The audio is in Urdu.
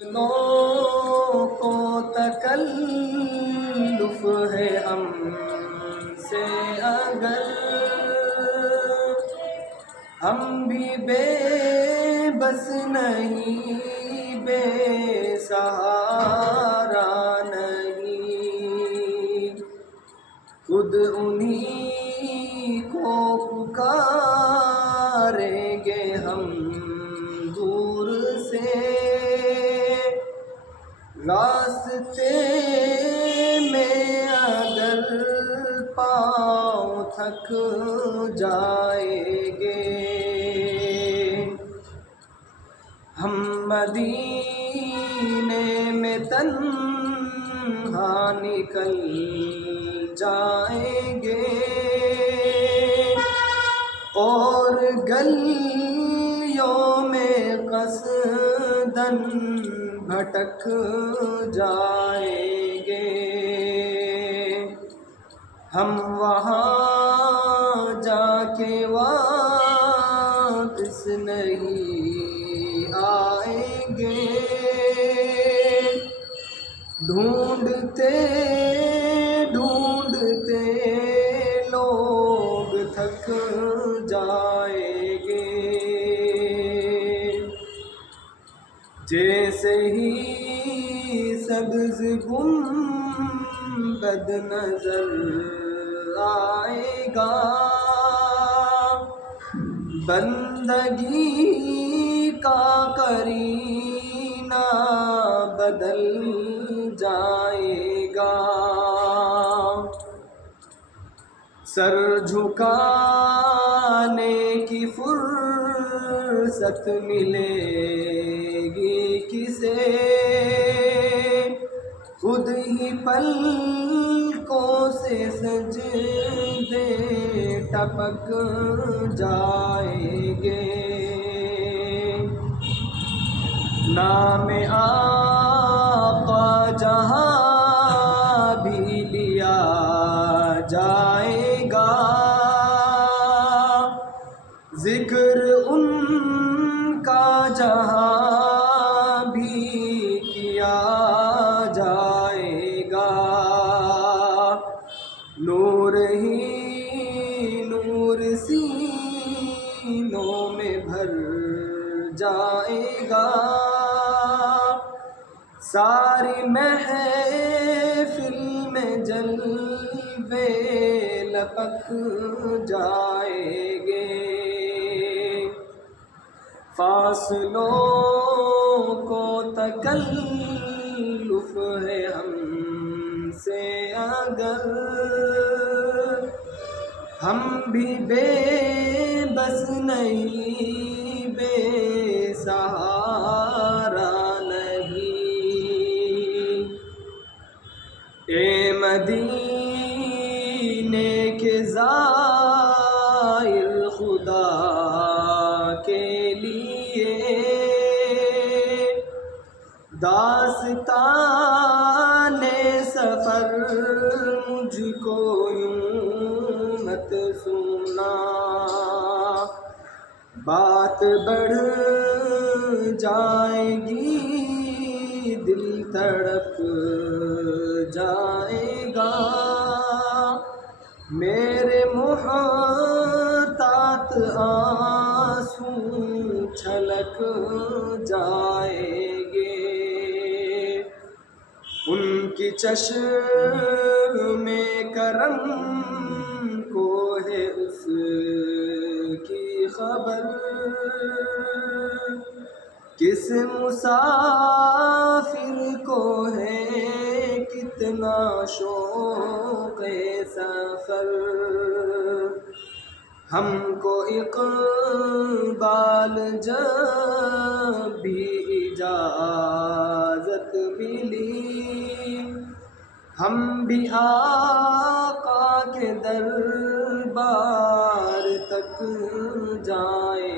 لوگوں کو تکلف ہے ہم سے اگر ہم بھی بے بس نہیں، بے سہارا نہیں، خود انہی کو پکاریں گے ہم دور سے، راستے میں اگر پاؤں تھک جائیں گے، ہم مدینے میں تنہا نکل جائیں گے اور گلیوں میں قصداً بھٹک جائیں گے، ہم وہاں جا کے واپس نہیں آئیں گے، ڈھونڈتے ڈھونڈتے لوگ تھک جائیں گے، جیسے ہی سبز گنبد نظر آئے گا، بندگی کا قرینہ بدل جائے گا، سر جھکانے کی فرصت ملے گی کسے، خود ہی پلکوں سے سجدے ٹپک جائیں گے، نام آقا جہاں بھی لیا جائے گا، ذکر ان کا جہاں بھی کیا جائے گا، نور ہی نور سینوں میں بھر جائے گا، ساری محفل میں جلوے لپک جائیں گے، فاصلوں کو تکلف ہے ہم سے اگر ہم بھی بے بس نہیں، بے سہارا نہیں، اے مدینے کے زائر خدا کے لیے داستان سفر مجھ کو یوں مت سنا، بات بڑھ جائے گی دل تڑپ جائے گا، میرے محتاط آنسو چھلک جائیں گے، ان کی چشم کرم کو ہے اس کی خبر، کس مسافر کو ہے کتنا شوق سفر، ہم کو اقبال جب بھی اجازت ملی، ہم بھی آقا کے دربار تک جائیں